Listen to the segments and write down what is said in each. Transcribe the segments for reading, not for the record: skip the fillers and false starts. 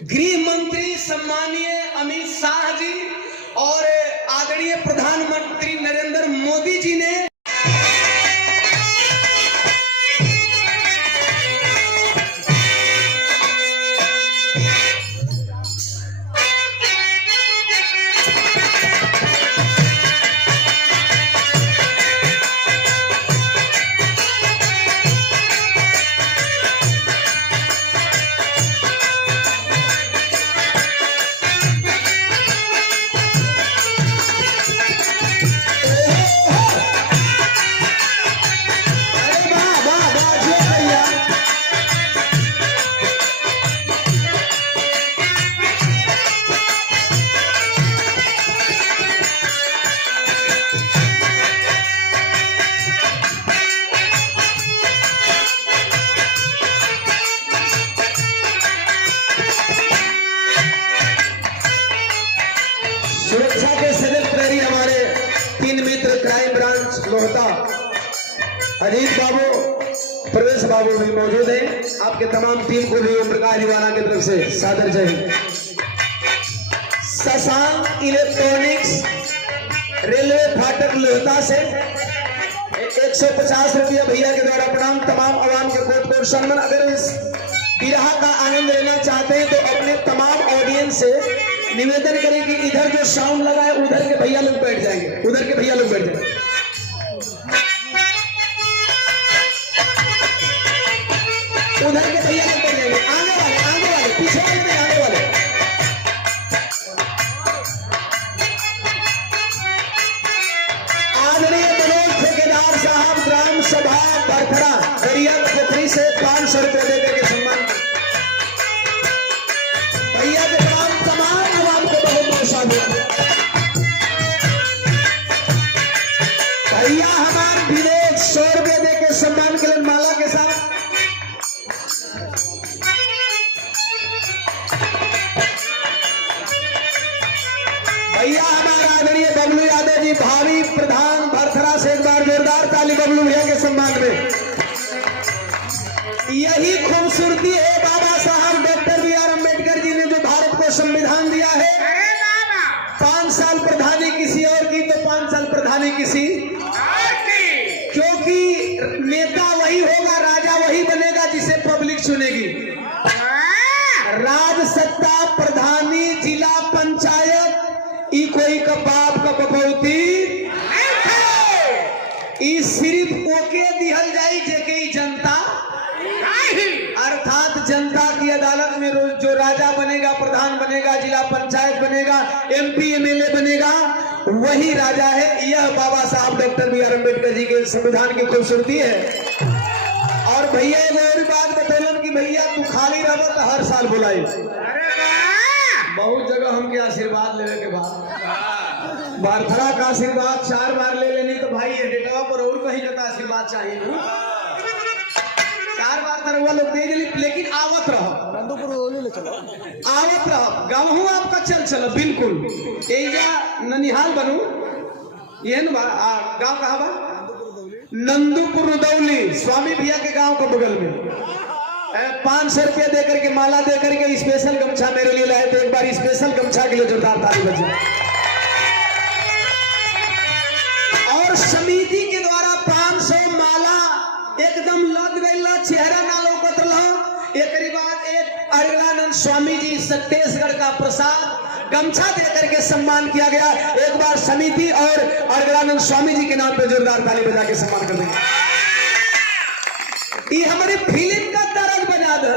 गृह मंत्री सम्मानीय अमित शाह जी और आदरणीय प्रधानमंत्री नरेंद्र मोदी जी ने सुरक्षा के सजग प्रहरी हमारे 3 मित्र क्राइम ब्रांच लोहता अजीत बाबू प्रवेश बाबू भी मौजूद हैं। आपके तमाम टीम को भी ओम प्रकाश दीवाना की तरफ से सादर जय हिंद। शशांक इलेक्ट्रॉनिक्स रेलवे फाटक लोहता से 150 रुपया भैया के द्वारा प्रणाम। तमाम आवाम के कोट कोट सम्मान। अगर इस बिरहा का आनंद लेना चाहते हैं तो अपने तमाम ऑडियंस से निवेदन करें कि इधर जो साउंड लगा है उधर के भैया लोग बैठ जाएंगे, उधर के भैया लोग बैठ जाएंगे। उधर के भैया लोग बैठ जाएंगे। आगे वाले पीछे वाले आगे वाले। आदरणीय मनोज ठेकेदार साहब ग्राम सभा बरखड़ा हरिया पोखरी से 500 रुपये देकर के सम्मान भैया के तमाम आवाम को बहुत बहुत स्वागत। भैया हमारे विवेक 100 रुपये देकर सम्मान के लिए माला के साथ। भैया हमारा आदरणीय बबलू यादव जी भावी प्रधान भरथरा से एक बार जोरदार ताली बबलू भैया के सम्मान में। यही खूबसूरती है बाबा साहब doctor B are Ambedkar ji ने जो भारत को संविधान दिया है। 5 साल प्रधानी किसी और की तो 5 साल प्रधानी किसी और की, क्योंकि नेता वही होगा, राजा वही बनेगा जिसे पब्लिक चुनेगी। राज सत्ता प्रधानी जिला पंचायत ई कोई का बाप का बपौती ई सिर्फ ओके दिहल जाई जेके जनता, अर्थात जनता की अदालत में जो राजा बनेगा, प्रधान बनेगा, जिला पंचायत बनेगा, एमपी एमएलए बनेगा, वही राजा है। यह बाबा साहब doctor B are Ambedkar ji के संविधान की खूबसूरती है। और भैया एक बात बतौलन कि भैया तू खाली रह तो हर साल बुलाई। बहुत जगह हमके आशीर्वाद लेने के बाद बारथरा का आशीर्वाद 4 बार ले लेनी तो भाई ये डेटवा पर और कहीं का आशीर्वाद चाहिए। 4 बार तरह लोग दे दिली, लेकिन आवत रहो आवत रहो गाँव आपका चल बिल्कुल। एजा ननिहाल बनू ये गाँव कहा बा नंदुपुर रुदौली स्वामी भैया के गांव के बगल में 500 रुपया देकर के माला देकर के स्पेशल गमछा मेरे लिए लाए थे। एक बार स्पेशल गमछा के लिए जोरदार ताली बजाए। और समिति के द्वारा 500 माला एकदम लद गई, चेहरा ना लौकत रहा। एक बाद एक अरगलानंद स्वामी जी छत्तीसगढ़ का प्रसाद गमछा देकर के सम्मान किया गया। एक बार समिति और अरगलानंद स्वामी जी के नाम पे जोरदार ताली बजा के सम्मान कर देंगे। ये हमारी फिल्म का तरज बना दे।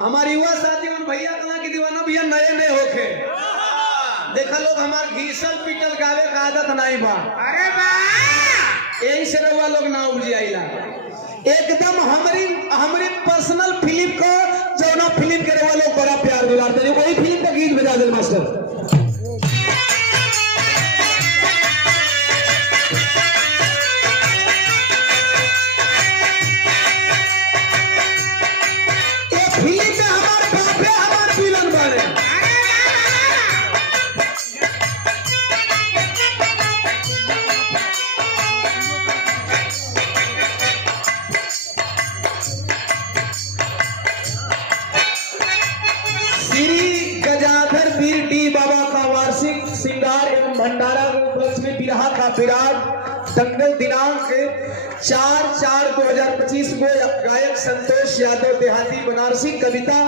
हमारी युवा साथी भैया कला की दीवाना भैया नए होके देखा लोग हमार घीसल पीटल गावे का आदत नहीं बा। अरे यही से रहुआ लोग ना उपजियाइला। एकदम हमारी पर्सनल फिल्म को जो ना फिल्म के रहुआ लोग बड़ा प्यार दिलाते वही फिल्म का गीत बजा दे मास्टर। श्री गजाधर वीर डी बाबा का वार्षिक श्रृंगार एवं भंडारा के उपलक्ष्य में बिरहा का विराट दंगल दिनांक 4/4/2025 को गायक संतोष यादव देहाती बनारसी, कविता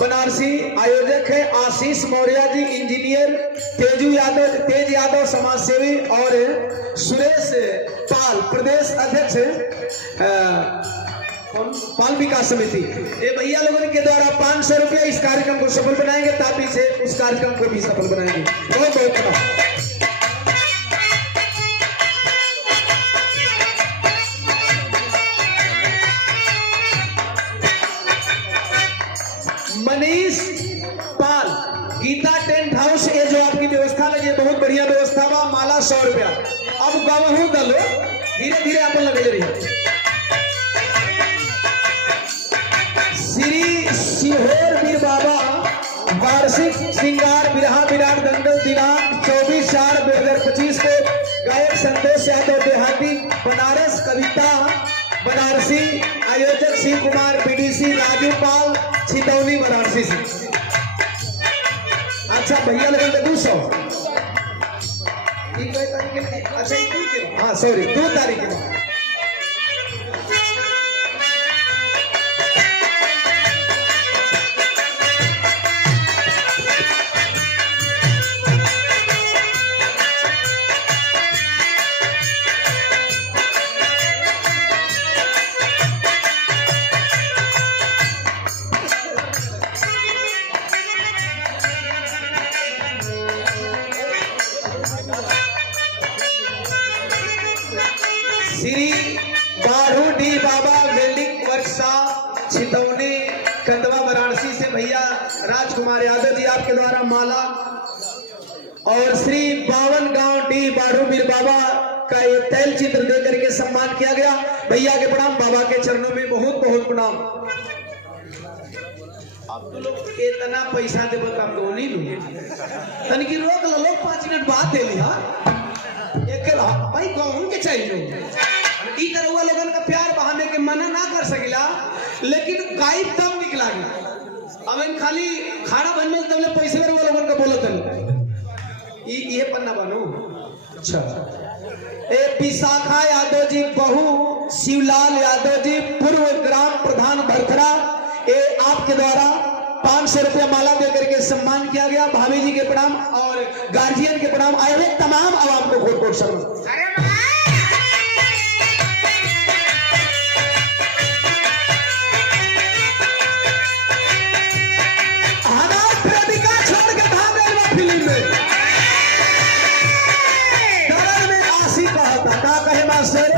बनारसी, आयोजक है आशीष मौर्य जी, इंजीनियर तेज यादव समाजसेवी और सुरेश पाल प्रदेश अध्यक्ष पाल विकास समिति। ये भैया लोगों के द्वारा 500 रुपया इस कार्यक्रम को सफल बनाएंगे, ताकि से उस कार्यक्रम को भी सफल बनाएंगे। बहुत बहुत धन्यवाद। मनीष पाल, गीता टेंट हाउस, ये जो आपकी व्यवस्था लगी बहुत बढ़िया व्यवस्था बा। माला 100 रुपया। अब गवहू दलो धीरे धीरे अपन लगे रही। श्री सिहोर वीर बाबा वार्षिक श्रृंगार बिरहा विराट दंगल दिनांक 24/4/2025 को गायक संतोष यादव देहाती बनारस, कविता बनारसी, आयोजक शिव कुमार बीडीसी, राजू पाल छितौनी बनारसी से। अच्छा भैया लगेंगे 200। अच्छा हाँ सॉरी 2 तारीख के बाद। श्री बारू डी बाबा वेल्डिंग वर्कशॉप छितौनी कंदवा वाराणसी से भैया राजकुमार यादव जी आपके द्वारा माला, और श्री 52 गांव डी बारू वीर बाबा का ये तैल चित्र देकर के सम्मान किया गया। भैया के प्रणाम, बाबा के चरणों में बहुत बहुत प्रणाम। आप तो लोग इतना पैसा दे आपको नहीं लूंगे, तन की रोक लो, लोग 5 मिनट बाद दे लिया भाई कौन के चाहिए। ई तरह हुआ लोगन का प्यार बहाने के मना ना कर सकेला, लेकिन गायब तब निकला गया। अब इन खाली खाना बनने तब पैसे में वो लोगन का बोलत ये पन्ना बनो। अच्छा ए विशाखा यादव जी बहू शिवलाल यादव जी पूर्व ग्राम प्रधान भरथरा, ये आपके द्वारा 500 रुपया माला देकर के सम्मान किया गया। भाभी जी के प्रणाम और गार्जियन के प्रणाम। आए हुए तमाम आवाम को बहुत बहुत सम्मान। फिल्म में दरअसल में आशी कहता का कहे मास्टर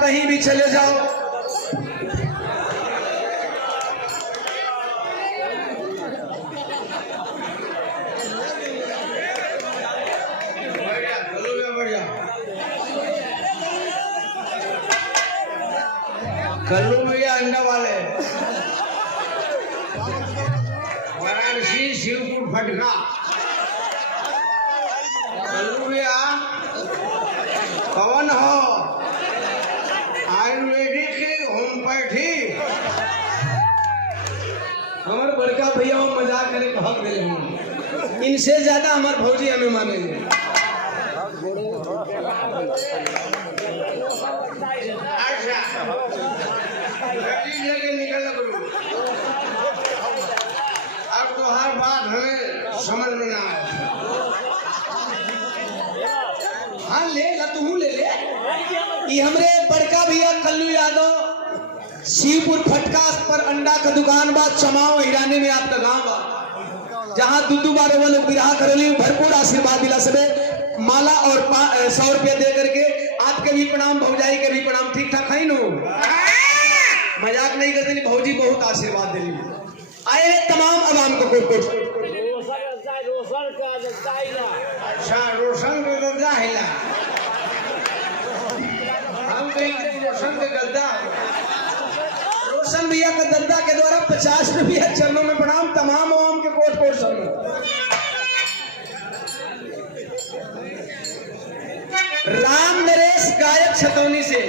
कहीं भी चले जाओ कल्लू भैया अंडा वाले, वाराणसी शिवपुर फटका। कल्लू भैया कौन हो? आयुर्वेदिक होम्योपैथी। हमारे बड़का भैया वो मजाक करे कहक दे, इनसे ज्यादा हमारे भौजी हमें मानेंगे। निकल अब तो हर बात हमें समझ में ना आए। हाँ ले ला, तू ले ले। ये हमरे बड़का भैया कल्लू यादव शिवपुर फटका पर अंडा का दुकान बा, चमाओ हिराने में आपका गांव बा, जहाँ दूधू बारे वाले विराह करोली भरपूर आशीर्वाद दिला सबे माला और 100 रुपया दे करके। आपके भी प्रणाम, भौजाई के भी प्रणाम। ठीक ठाक है नो, मजाक नहीं करते नहीं, भौजी बहुत आशीर्वाद दिली। आए तमाम अवाम को कोट अच्छा रोशन को दर्जा हिला, हम रोशन के गद्दा, रोशन भैया का दद्दा के द्वारा 50 रुपया चरणों में प्रणाम। तमाम अवाम के कोट कोट सब। राम नरेश गायक छतौनी से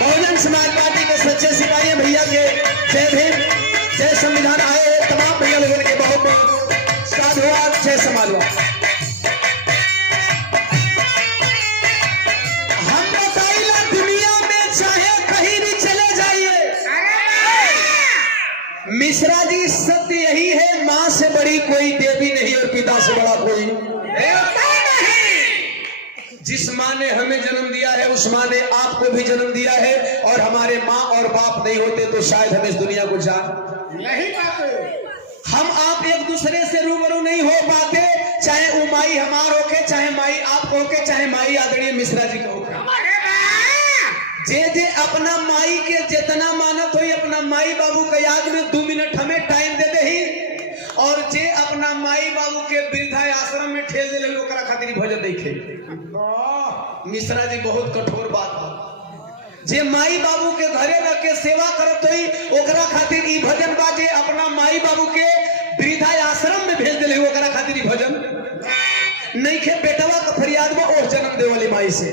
बहुजन समाज पार्टी के सच्चे सिपाही भैया के जय भीम, जय संविधान। आए तमाम भैया लोगों के बहुत बहुत साधुवाद, जय समाजवाद। हम बताइए दुनिया में चाहे कहीं भी चले जाइए, मिश्रा जी सत्य यही है, माँ से बड़ी कोई देवी नहीं और पिता से बड़ा कोई देवता नहीं। जिस माँ ने हमें जन्म दिया है उस माँ ने आपको भी जन्म दिया है, और हमारे माँ और बाप नहीं होते तो शायद हम इस दुनिया को जान नहीं पाते। हम आप एक दूसरे से रूबरू नहीं हो पाते, चाहे वो माई हमार होके, चाहे माई आप होके, चाहे माई आदरणीय मिश्रा जी को होके। जे अपना माई के जितना मानत हो, अपना माई बाबू के याद में 2 मिनट हमें टाइम दे दे ही, और जे अपना माई बाबू के वृद्धा आश्रम में ठेल दे ले ओकरा खातिर भजन देखे। मिश्रा जी बहुत कठोर बात है। जे माई बाबू के घरे रख के सेवा करत होई ओकरा खातिर ई भजन बा। जे अपना माई बाबू के वृद्धा आश्रम में भेज दे ओकरा खातिर ई भजन नहीं खे। बेटवा का फरियाद बा और जन्म दे वाली माई से।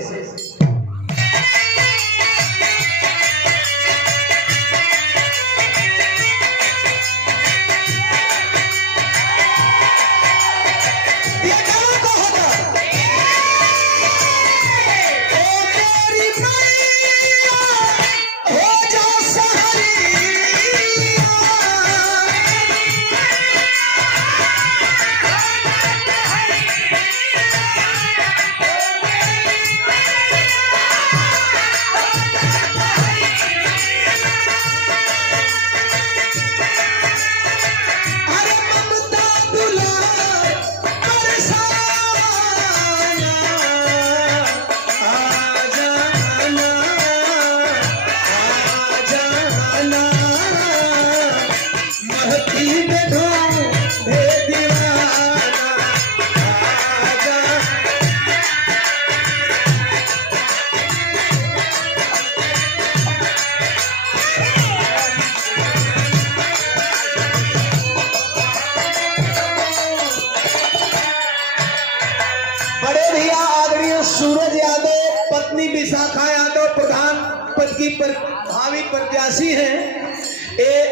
सूरज यादव, पत्नी विशाखा यादव प्रधान पद की भावी प्रत्याशी हैं।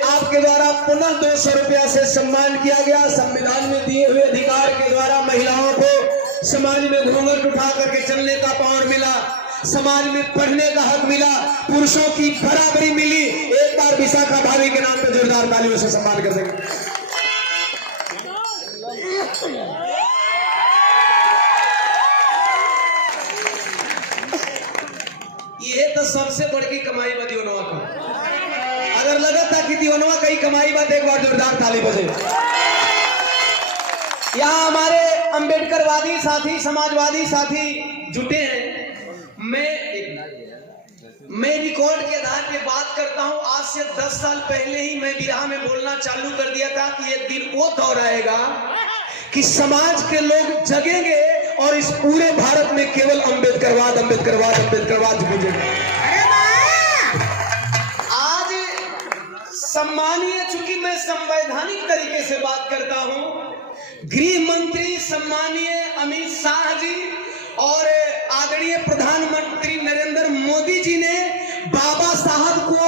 आपके द्वारा पुनः 200 रुपया से सम्मान किया गया। संविधान में दिए हुए अधिकार के द्वारा महिलाओं को समाज में घूंघट उठा करके चलने का पावर मिला, समाज में पढ़ने का हक मिला, पुरुषों की बराबरी मिली। एक बार विशाखा भाभी के नाम पर जोरदार तालियों से सम्मान कर देंगे। ये तो सबसे बड़ी कमाई बा दियोनवा का। अगर लगा था कि दियोनवा कहीं कमाई बात, एक बार जोरदार ताली बजे। यहाँ हमारे अंबेडकरवादी साथी, समाजवादी साथी जुटे हैं। मैं रिकॉर्ड के आधार पे बात करता हूँ। आज से 10 साल पहले ही मैं बिरहा में बोलना चालू कर दिया था कि एक दिन वो दौर आएगा कि समाज के लोग जगेंगे और इस पूरे भारत में केवल अम्बेडकरवाद अम्बेडकरवाद अम्बेडकरवाद गूंजेगा। आज सम्मानीय, चूंकि मैं संवैधानिक तरीके से बात करता हूं, गृह मंत्री सम्मानीय अमित शाह जी और आदरणीय प्रधानमंत्री नरेंद्र मोदी जी ने बाबा साहब को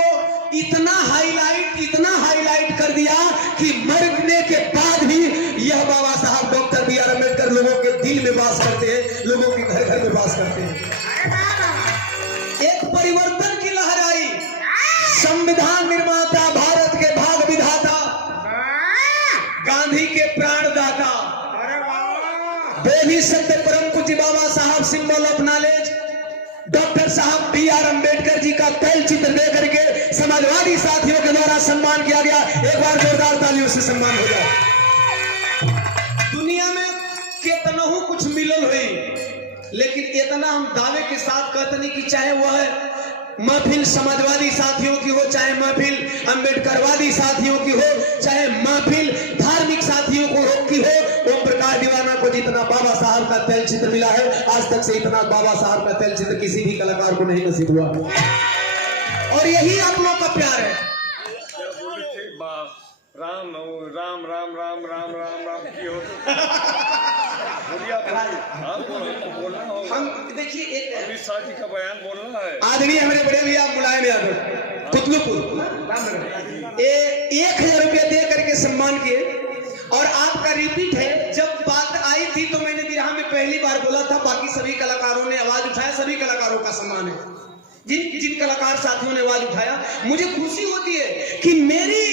इतना हाईलाइट कर दिया कि मरने के बाद भी यह बाबा साहब डॉक्टर बी आर अम्बेडकर लोगों के दिल में वास करते हैं, लोगों के घर घर में वास करते हैं। एक परिवर्तन की लहर आई। संविधान निर्माता, भारत के भाग विधाता, गांधी के प्राणदाता, बोधि सत्य परम पूज्य बाबा साहब, सिंबल ऑफ नॉलेज, डॉक्टर साहब बी आर अम्बेडकर जी का तैल चित्र दे करके समाजवादी साथियों के द्वारा सम्मान किया गया। एक बार जोरदार तालियों से सम्मान हो जाए। दुनिया में कितना कुछ मिलल हुई, लेकिन इतना हम दावे के साथ कहते नहीं कि चाहे वह महफिल समाजवादी साथियों की हो, चाहे महफिल अम्बेडकरवादी साथियों की हो, चाहे महफिल धार्मिक साथियों की हो, ओम प्रकाश दीवाना को जितना बाबा साहब का तैल चित्र मिला है, आज तक से इतना बाबा साहब का तैल चित्र किसी भी कलाकार को नहीं नसीब हुआ। और यही आप लोग का प्यार है। राम राम राम राम राम राम राम की हो हम देखिए एक अमित शाह जी का बयान बोलना है। आदरणीय हमारे बड़े भैया मुलायम यादव कुतलुपुर 1000 रुपया दे करके सम्मान किए। और आपका रिपीट है। जब बात आई थी तो मैंने बिरहा में पहली बार बोला था, बाकी सभी कलाकारों ने आवाज उठाया, सभी कलाकारों का सम्मान है। जिन कलाकार साथियों ने आवाज उठाया, मुझे खुशी होती है कि मेरी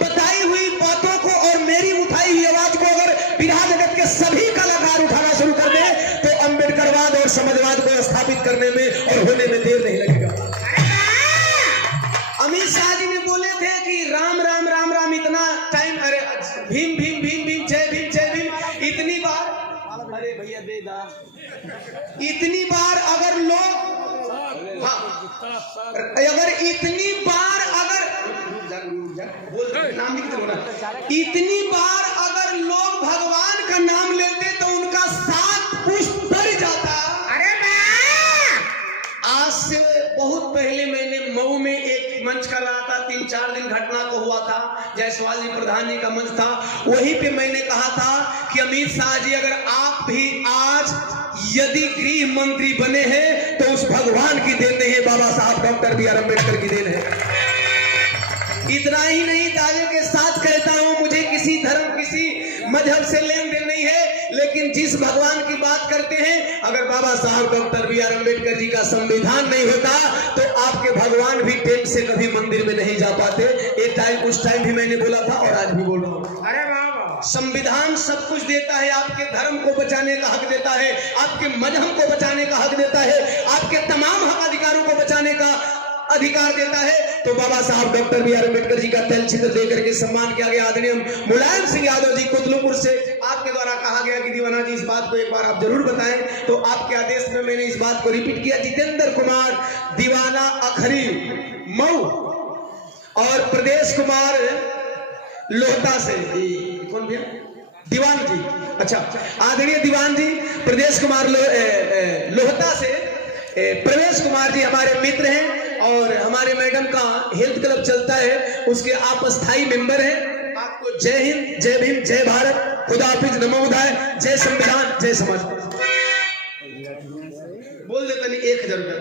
बताई हुई बातों को और मेरी उठाई हुई आवाज को अगर बिरहा जगत के सभी कलाकार उठाना शुरू कर दे तो अम्बेडकरवाद और समाजवाद को स्थापित करने में और होने में देर नहीं लगेगा। अमित शाह जी ने बोले थे कि राम राम राम राम इतना टाइम, अरे भीम भीम भीम भीम जय भीम इतनी बार, अरे भैया दे दा, इतनी बार अगर लोग, अगर इतनी बार अगर नाम इतनी बार अगर लोग भगवान का नाम लेते तो उनका 7 पुष्प बढ़ जाता। अरे आज से बहुत पहले मैंने मऊ में एक मंच कर रहा था, 3-4 दिन घटना को हुआ था, जायसवाल जी प्रधान जी का मंच था, वहीं पे मैंने कहा था कि अमित शाह जी अगर आप भी आज यदि गृह मंत्री बने हैं तो उस भगवान की देन नहीं है, बाबा साहब डॉक्टर बी आर अम्बेडकर की देन है। इतना ही नहीं, दावे के साथ कहता हूं, मुझे किसी धर्म किसी मजहब से लेन देन नहीं है, लेकिन जिस भगवान की बात करते हैं, अगर बाबा साहब doctor B are Ambedkar ji का संविधान नहीं होता तो आपके भगवान भी टेंट से कभी मंदिर में नहीं जा पाते। एक टाइम, उस टाइम भी मैंने बोला था और आज भी बोल रहा हूं। अरे संविधान सब कुछ देता है, आपके धर्म को बचाने का हक देता है, आपके मजहब को बचाने का हक देता है, आपके तमाम हक अधिकारों को बचाने का अधिकार देता है। तो बाबा साहब doctor B are Ambedkar ji का तैल चित्र देकर के सम्मान किया गया। आदरणीय मुलायम सिंह यादव जी कुतलुपुर से आपके द्वारा कहा गया कि दीवाना जी इस बात को एक बार आप जरूर बताएं, तो आपके आदेश में मैंने इस बात को रिपीट किया। जितेंद्र कुमार दीवाना अखरी मऊ और प्रदेश कुमार लोहता से, कौन भैया? दीवान जी, अच्छा आदरणीय दीवान जी प्रदेश कुमार लोहता से, प्रवेश कुमार जी हमारे मित्र हैं और हमारे मैडम का हेल्थ क्लब चलता है, उसके आप स्थायी मेंबर हैं। आपको जय हिंद, जय भीम, जय भारत, खुदा हाफिज, नमो बुद्धाय, जय संविधान, जय समाज। बोल देता नहीं 1000 रुपया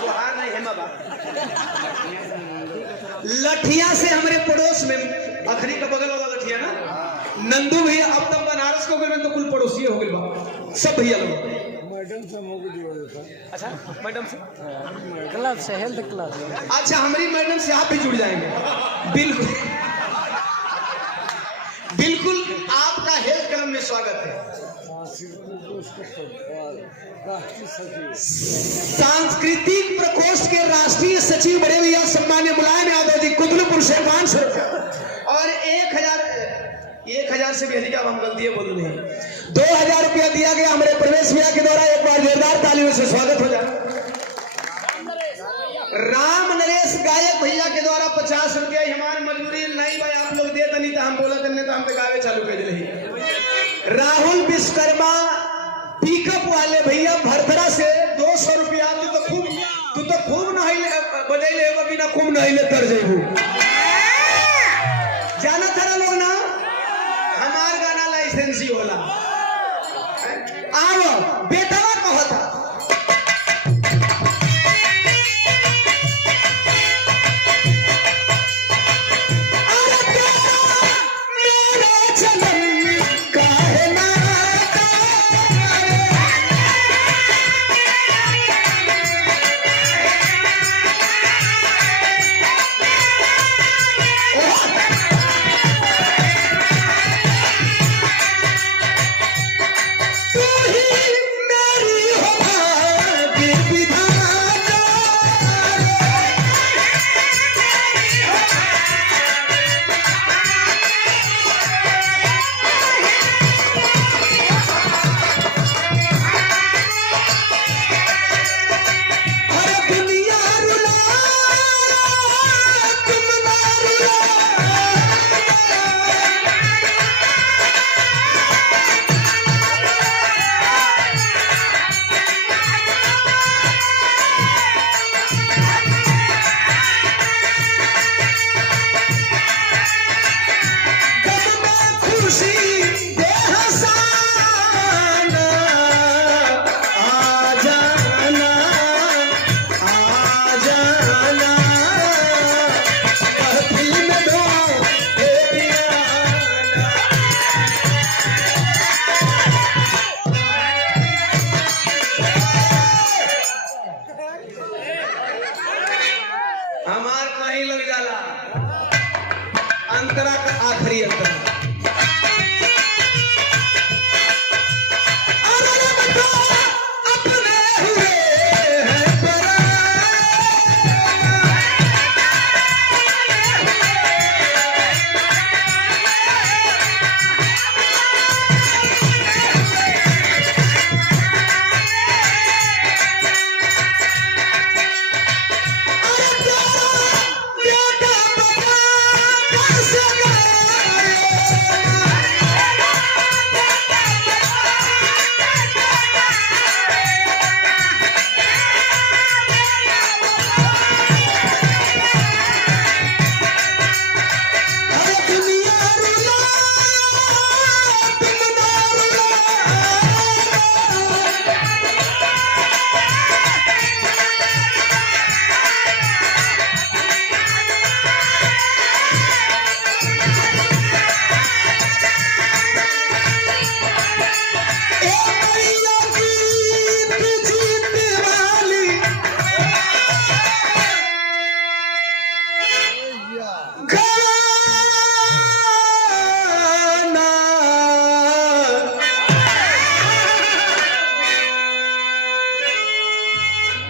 तो हार नहीं है बाबा। लठिया से हमारे पड़ोस में, अखरी का बगल वाला लठिया ना, नंदू भैया अब तक बनारस को गए तो कुल पड़ोसी हो गए बाबा, सब भैया लोग। मैडम से अच्छा मैडम से क्लब से, हेल्थ क्लब। अच्छा हमारी मैडम से आप भी जुड़ जाएंगे। बिल्कुल बिल्कुल, आपका हेल्थ क्लब में स्वागत है। सांस्कृतिक प्रकोष्ठ के राष्ट्रीय सचिव बड़े भैया सम्मान्य मुलायम यादव जी कुतलुपुर से 500 रुपया और 1000 से भी अधिक, अब हम गलती बोल रहे हैं, 2000 रुपया दिया गया हमारे प्रवेश भैया के द्वारा। एक बार जोरदार तालियों से स्वागत हो जाए। राम नरेश गायक भैया के द्वारा 50 रुपया। हमारी मजबूरी नहीं भाई, आप लोग दे नहीं तो हम बोला करने तो हम पे गावे चालू कर दे। राहुल विश्वकर्मा पिकअप वाले भैया भरथरा से 200 रुपया। तू तो खूब नहीं बजैले एगो बिना खूब नहीं ले तर जेबू। जाना था लोग ना हमार गाना लाइसेंसी होला। आओ बेटवा कहा था हमार कहीं लग जाला अंतरा का आखिरी अंतरा।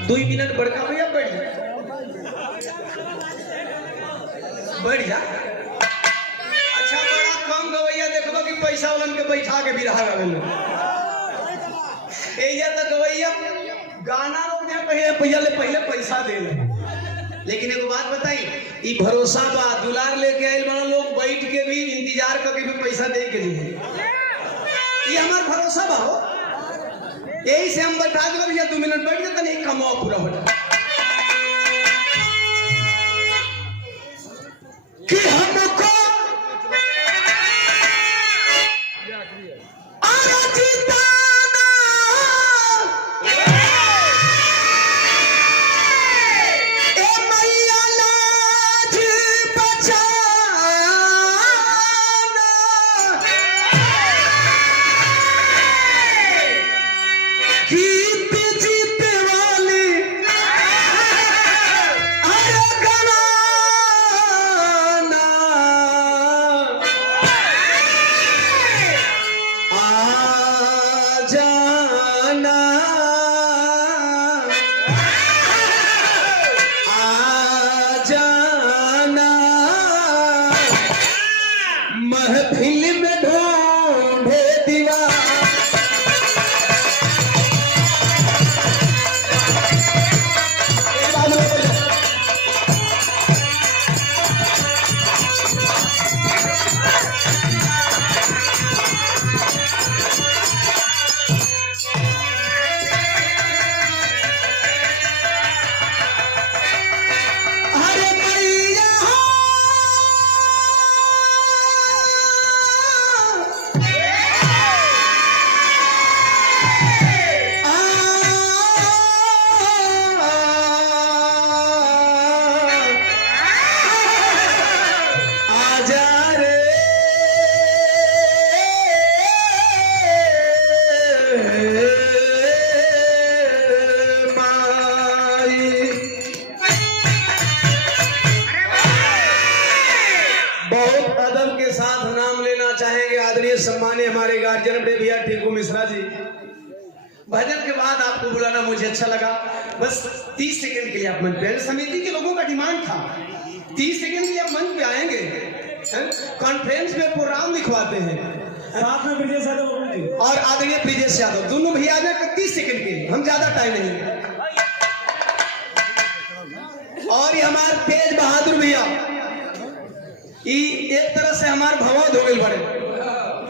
दो मिनट बड़का भैया बढ़ जा। अच्छा बड़ा कम गवैया देखो कि पैसा वालन के बैठा के बिरहा गावेल। एजा तक गवैया गाना लोग ने पहले पैसा दे ले। लेकिन एगो बात बताई ई भरोसा बा दुलार लेके आइल बड़ा लोग बैठ के भी इंतजार करके भी पैसा दे के लिए ये हमार भरोसा बा हो। यही से हम बता दे भैया 2 मिनट बैठ जाता नहीं कमाओ पूरा हो जाए कि हमको साथ नाम लेना चाहेंगे आदरणीय सम्मानीय हमारे गार्जियन बड़े भैया टिंकू मिश्रा जी। भजन के बाद आपको बुलाना मुझे अच्छा लगा। बस 30 सेकंड के लिए आप मंच पे, समिति के लोगों का डिमांड था 30 सेकंड के लिए आप मंच पे आएंगे। कॉन्फ्रेंस में प्रोग्राम लिखवाते हैं साथ में ब्रिजेश यादव जी और आदरणीय ब्रिजेश यादव दोनों भैया आ जाए 30 सेकंड के लिए, हम ज्यादा टाइम नहीं। और ये हमारे तेज बहादुर भैया एक तरह से हमारे भवद हो गए बड़े,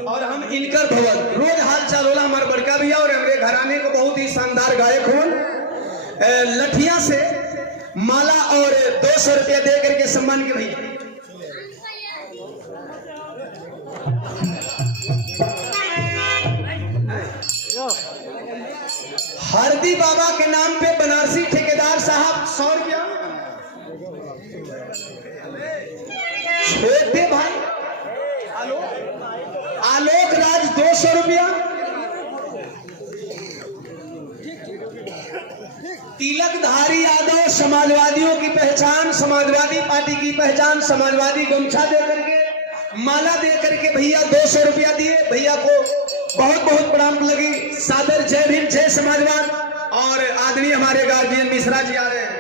और हम इनकर भवद रोज हाल चाल होला। हमारे बड़का भैया और हमारे घराने को बहुत ही शानदार गायक हो, लठिया से माला और 200 रुपया दे करके सम्मान के भैया। हरदी बाबा के नाम पे बनारसी ठेकेदार साहब 100 रुपया, छोटे भाई आलोक राज 200 रुपया, तिलकधारी यादव समाजवादियों की पहचान, समाजवादी पार्टी की पहचान, समाजवादी गमछा दे करके माला दे करके भैया 200 रुपया दिए। भैया को बहुत बहुत प्रणाम लगी, सादर जय भीम जय समाजवाद। और आदरणीय हमारे गार्जियन मिश्रा जी आ रहे हैं,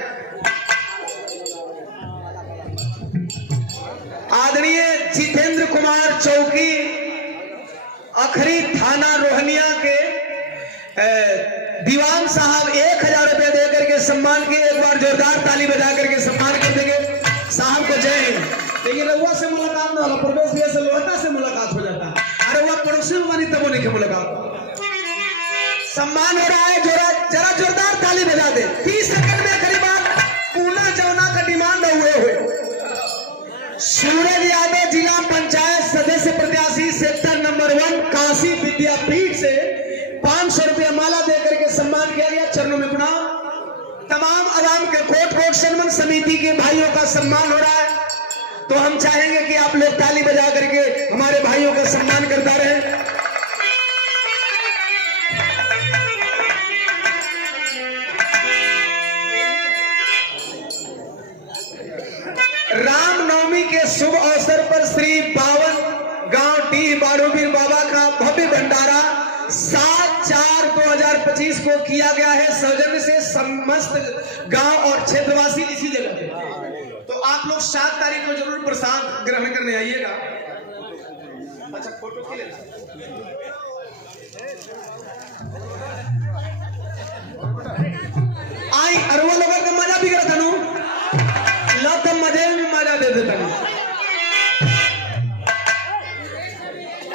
आदरणीय जितेंद्र कुमार चौकी अखरी थाना रोहनिया के दीवान साहब 1000 रुपया दे करके सम्मान के, एक बार जोरदार ताली बजा करके सम्मान कर देंगे साहब को जय हिंद। लेकिन रउआ से मुलाकात ना होला, प्रवेश भैया से लोहटा से मुलाकात हो जाता। अरे वह पड़ोसी में बनी तब नहीं मुलाकात। सम्मान हो रहा है, जरा जोरदार ताली बजा दे। 30 सेकंड में करीबन पूना जौना का डिमांड हुए सूरज यादव जिला पंचायत सदस्य प्रत्याशी सेक्टर नंबर 1 काशी विद्यापीठ से 500 रुपया माला दे करके सम्मान किया गया। चरणों में प्रणाम। तमाम आवाम के कोट कोट सन्मान समिति के भाइयों का सम्मान हो रहा है, तो हम चाहेंगे कि आप लोग ताली बजा करके हमारे भाइयों का सम्मान करता रहे। रामनवमी के शुभ अवसर पर श्री 52 गांव डी बाड़ूबीर बाबा का भव्य भंडारा 7/4/2025 को किया गया है सौजन्य से समस्त गांव और क्षेत्रवासी इसी जगह पे। तो आप लोग 7 तारीख को जरूर प्रसाद ग्रहण करने आइएगा। अच्छा फोटो के लिए आई अरवा लोगों का मजा भी करता नू लत मजे में मजा दे देता नू।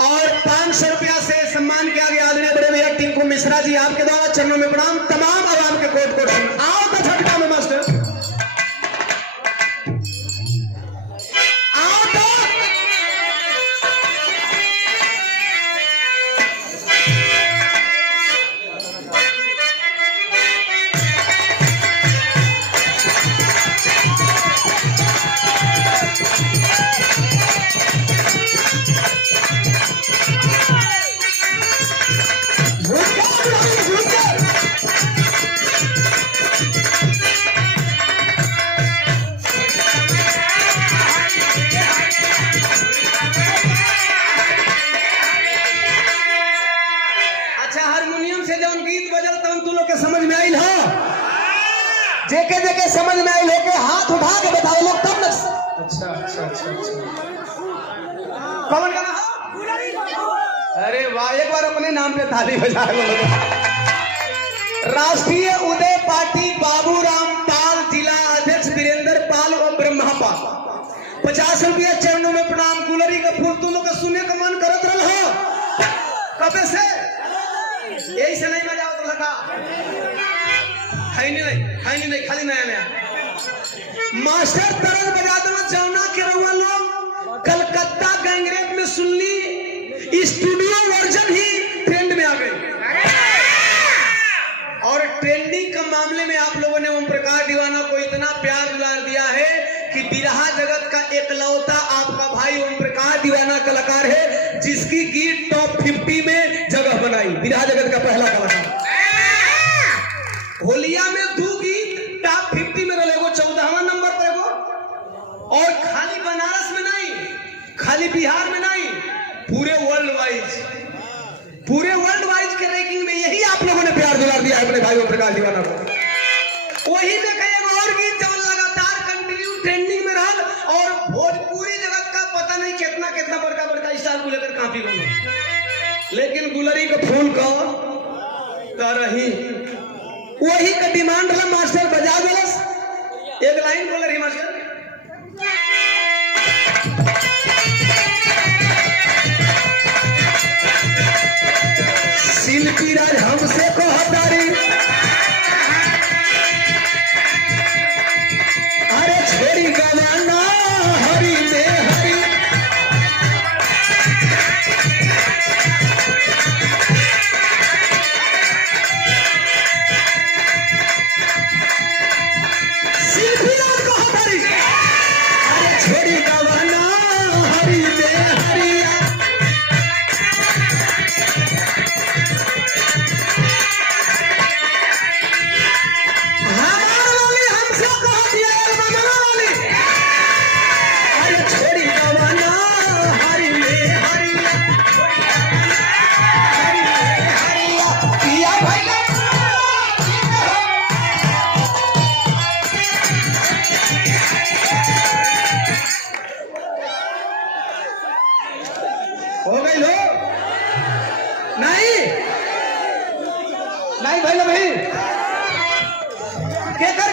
और 500 रुपया से सम्मान किया गया आदरणीय बड़े भैया टिंकू मिश्रा जी, आपके द्वारा चरणों में प्रणाम। तमाम आवाम के कोट कोट आओ तो झटका में मास्टर आओ तो। जेके जेके समझ में आई लोग हाथ उठा के बताओ लोग तब न। अच्छा अच्छा अच्छा कौन गाना? अरे वाह, एक बार अपने नाम पे ताली बजा लो। राष्ट्रीय उदय पार्टी बाबूराम पाल, जिला अध्यक्ष वीरेंद्र पाल और ब्रह्मा पाल 50 रुपया चरणों में प्रणाम। गुलरी का फूल तुम लोग का सुनने का मन करत रहा हो कबे से, यही से नहीं मजा आता लगा नहीं खाली नया नया मास्टर तरल बजा देना जौना के रहुआ लोग कलकत्ता गैंगरेप में सुन ली, स्टूडियो वर्जन ही ट्रेंड में आ गई। और ट्रेंडिंग का मामले में आप लोगों ने ओम प्रकाश दीवाना को इतना प्यार दुलार दिया है कि बिरहा जगत का एकलौता आपका भाई ओम प्रकाश दीवाना कलाकार है जिसकी गीत टॉप 50 में जगह बनाई। बिरहा जगत का पहला कलाकार। होलिया में 2 गीत टॉप 50 में रहे, 14वां नंबर पर, और खाली बनारस में नहीं, खाली बिहार में नहीं, लेकिन गुलरी का फूल का तरही वही का डिमांड रहा। मास्टर बजा देलस, एक लाइन बोल रही मास्टर, शिल्पी राज हमसे कहतारी, अरे छोरी गवाना हरी में हरी, शिल्पी राज कहतारी, अरे छोरी गवाना हरी में हरी। हो गई लो नहीं नहीं भाई भाई के कर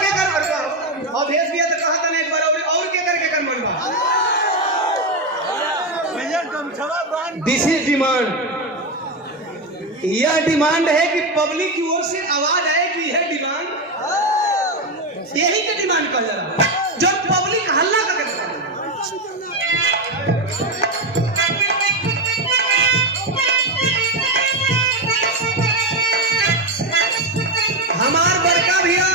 और भेज दिया तो कहा था ना एक बार और के कर मनवा। दिस इज डिमांड, यह डिमांड है कि पब्लिक की ओर से आवाज आए कि यह डिमांड, यही का डिमांड कहा जा रहा है जो पब्लिक हल्ला करके हमार बड़का भैया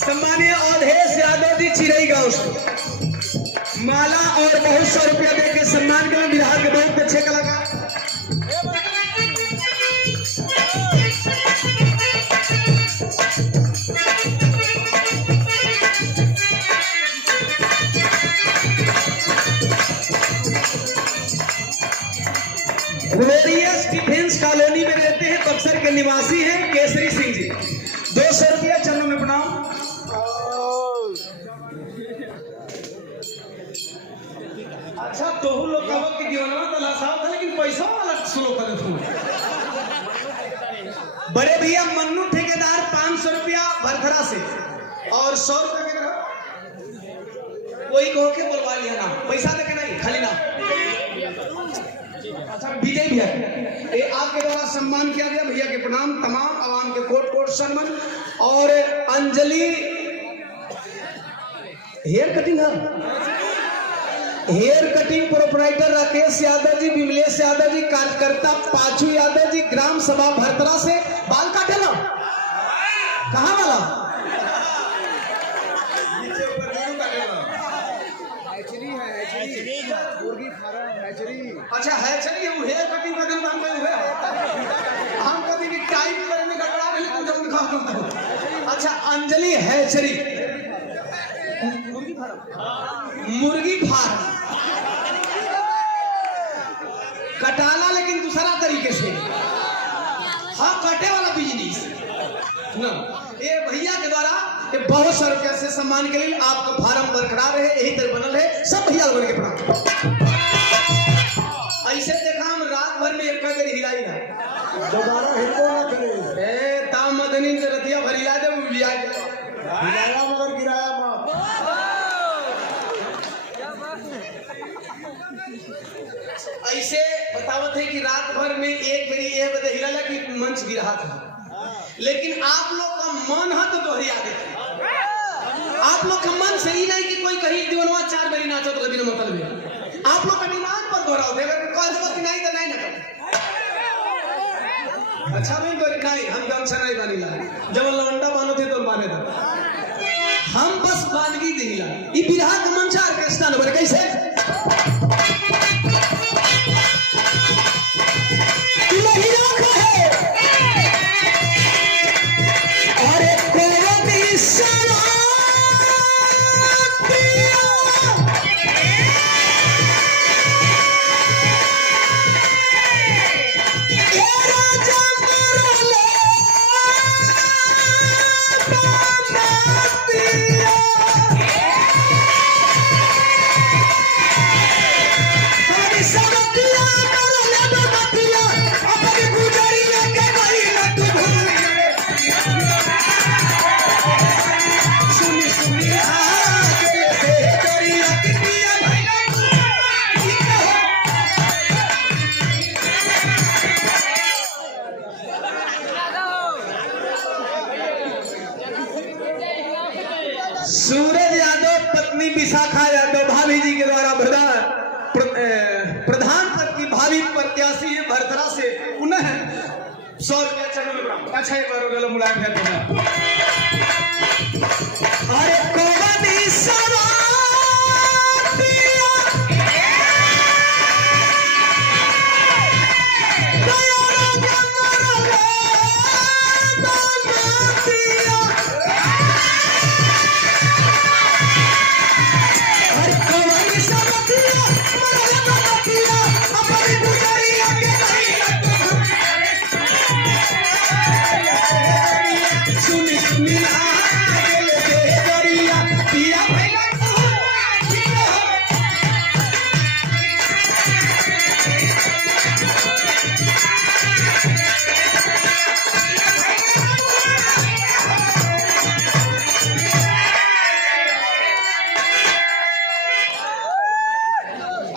सम्मानीय अवधेश यादव जी चिरई गांव से माला और बहुत 100 रुपया दे के सम्मान के बिहार के बहुत अच्छे कलाकार। ग्लोरियस डिफेंस कॉलोनी में रहते हैं, बक्सर के निवासी हैं केसरी सिंह जी। 200 रुपया चरणों में प्रणाम। अच्छा तो लोग की दीवाना तो लासाव था, लेकिन पैसा वाला स्लो करे तू। बड़े भैया मन्नू ठेकेदार 500 रुपया भरखरा से और 100 रुपया के कोई कहो के बोलवा लिया ना, पैसा देके नहीं खाली ना। अच्छा विजय भैया ये आपके द्वारा सम्मान किया गया, भैया के प्रणाम। तमाम आवाम के कोट कोट सम्मान। और अंजलि हेयर कटिंग है, hair cutting proprietor Rakesh Yadav ji, Vimlesh Yadav ji, कार्यकर्ता पाचू यादव जी, ग्राम सभा भरतरा से बाल काटे लो। कहाँ वाला अच्छा है, चलिए वो हेयर कटिंग का दिन हम हुए हम कभी भी टाइप करने में गड़बड़ा रहे तो जब दिखा दो। अच्छा अंजलि हैचरी मुर्गी फार्म कटाला, लेकिन दूसरा तरीके से, हाँ कटे वाला बिजनेस ना। ये भैया के द्वारा ये बहुत 100 रुपया से सम्मान के लिए आपका फार्म बरकरार है, यही तरह बनल है। सब भैया लोगों के प्रणाम। ऐसे देखा हम रात भर में एक करी हिलाई ना, दोबारा हिलो ना करे। ए ताम मदनी से रतिया भरिया दे बुझिया हिलाया मगर गिराया मत। ऐसे बतावत है कि रात भर में एक बारी ये बदे हिला कि मंच गिरा था, लेकिन आप लोग का मन है तो दोहरिया देते। आप लोग का मन सही नहीं कि कोई कहीं दीवानवा 4 बारी नाचो तो कभी ना मतलब है। आप लोग का डिमांड पर दोहराओ दे, अगर कॉल नहीं तो नहीं ना। अच्छा नहीं तो नहीं, हम गमछा नहीं बनीला, जब लौंडा बानो थे तो बाने था, हम बस बानगी दिला। ई बिरहा का मंच ऑर्केस्ट्रा नंबर कैसे सूरज यादव पत्नी विशाखा यादव भाभी जी के द्वारा प्रधान पद की भावी प्रत्याशी है भरतरा से पुनः 100 रुपया चरणों में प्रणाम। अच्छा एक बार गलो मुलायम है तो अरे कोवनी सवातिया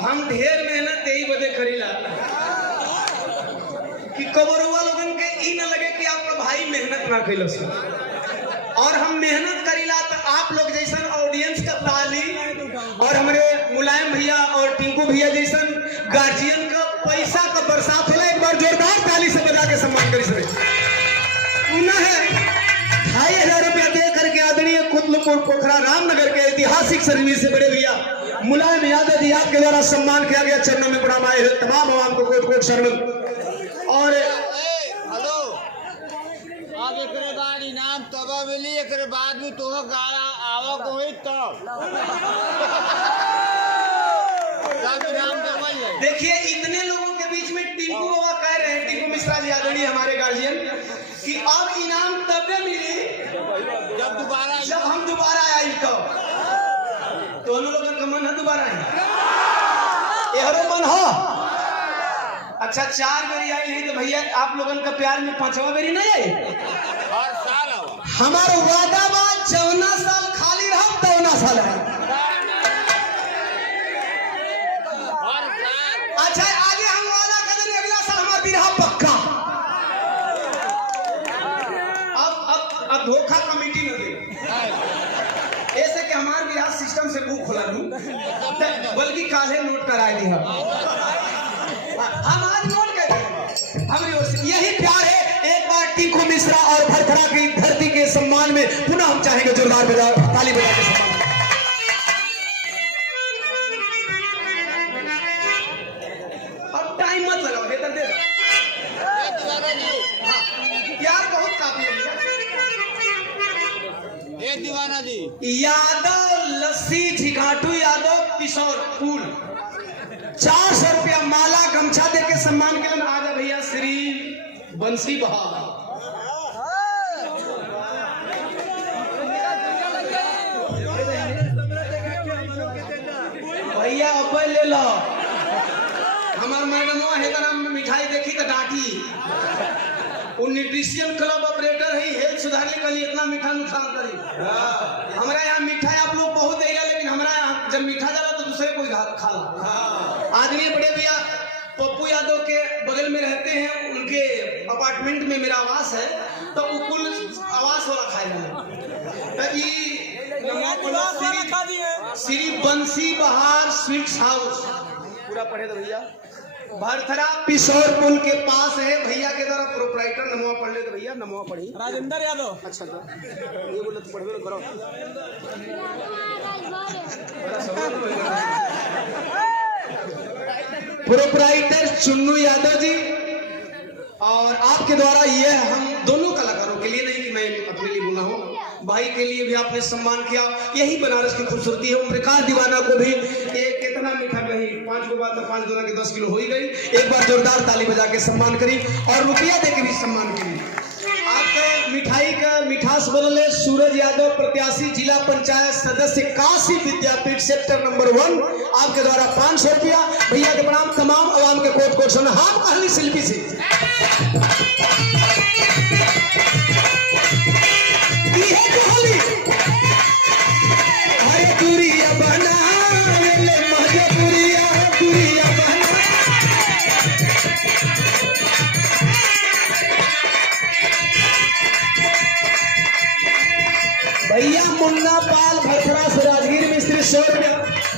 हम ढेर मेहनत यही बदे करीला कि कबरुआ लोगन के ई न लगे कि आपका भाई मेहनत ना कैलो से और हम मेहनत करीला तो आप लोग जैसन ऑडियंस का ताली और हमारे मुलायम भैया और टिंकू भैया जैसन गार्जियन का पैसा का बरसात होला। एक बार जोरदार ताली से बजा के सम्मान करी सके। पुनः 2500 रुपया दे करके आदरणीय कुतलुपुर पोखरा रामनगर के ऐतिहासिक सर्विस से बड़े भैया मुलायम यादव जी आपके द्वारा सम्मान किया गया। चरणों में प्रणाम आए हैं तमाम आवाम को कोट कोट शरण। और हेलो अब एकरे बाद इनाम तब मिली एकरे बाद भी तो गाना आवक होई तब इनाम देवल है। देखिए इतने लोगों के बीच में टिंकू बाबा कह रहे हैं, टिंकू मिश्रा जी आदरणीय हमारे गार्जियन, कि अब इनाम तब मिली जब हम दोबारा आई तो दोनों लोगों का मन है दोबारा है एहरो मन हो। अच्छा 4 बेरी आई नहीं तो भैया आप लोगों का प्यार में 5वां बेरी नहीं आई। हर साल हमारा वादा बात 14 साल खाली रहा 14 साल है। हर साल अच्छा आगे हम वादा कर देंगे अगला साल हमारा भी रहा पक्का। अब धोखा कमेटी न दे ऐसे कि हमारे बिहार सिस्टम से बुक खोला दूं बल्कि काले नोट कराए दी हम आज नोट कर हमारी ओर से यही प्यार है। एक बार टिंकू मिश्रा और भरथरा की धरती के सम्मान में पुनः हम चाहेंगे जोरदार ताली बजा के सम्मान। अब टाइम मत लगाओ बेहतर दे दो। प्यार बहुत काफी है ए दीवाना जी यादव लस्सी झिघाटू यादव किशोर फूल 400 रुपया माला गमछा दे के सम्मान के लिए आजा भैया श्री बंसी बहार। भैया अब ले लो हमार मैडम है नाम मिठाई देखी तो डांटी वो न्यूट्रिशियन क्लब ऑपरेटर है हेल्थ सुधारने के लिए इतना मीठा नुकसान करी। हमारा यहाँ मिठाई आप लोग बहुत देगा लेकिन हमारा यहाँ जब मीठा डाला तो दूसरे कोई खा ला। आदमी बड़े भैया पप्पू यादव के बगल में रहते हैं, उनके अपार्टमेंट में मेरा आवास है तो वो कुल आवास वाला खाएगा। श्री बंसी बहार स्वीट्स हाउस पूरा पढ़े तो भैया भरथरा पिशोर पुल के पास है। भैया के द्वारा प्रोप्राइटर नमवा पढ़ ले तो भैया नमवा पढ़ी राजेंद्र यादव। अच्छा तो ये बोले तो पढ़वे करो। प्रोप्राइटर चुन्नू यादव जी और आपके द्वारा ये हम दोनों कलाकारों के लिए नहीं कि मैं अपने लिए बोला हूँ, भाई के लिए भी आपने सम्मान किया। यही बनारस की खूबसूरती है। प्रकाश दीवाना को भी एक कितना मीठा कही 5 को बात 5 दूना के 10 किलो हो ही गई। एक बार जोरदार ताली बजा के सम्मान करी और रुपया दे के भी सम्मान करी। आपका मिठाई का मिठास बदले सूरज यादव प्रत्याशी जिला पंचायत सदस्य काशी विद्यापीठ सेक्टर नंबर 1 आपके द्वारा 500 रुपया। भैया के प्रणाम। तमाम आवाम के कोट कोट सुना हम अहली शिल्पी से भैया मुन्ना पाल भरथरा से राजगीर मिस्त्री 100 रुपया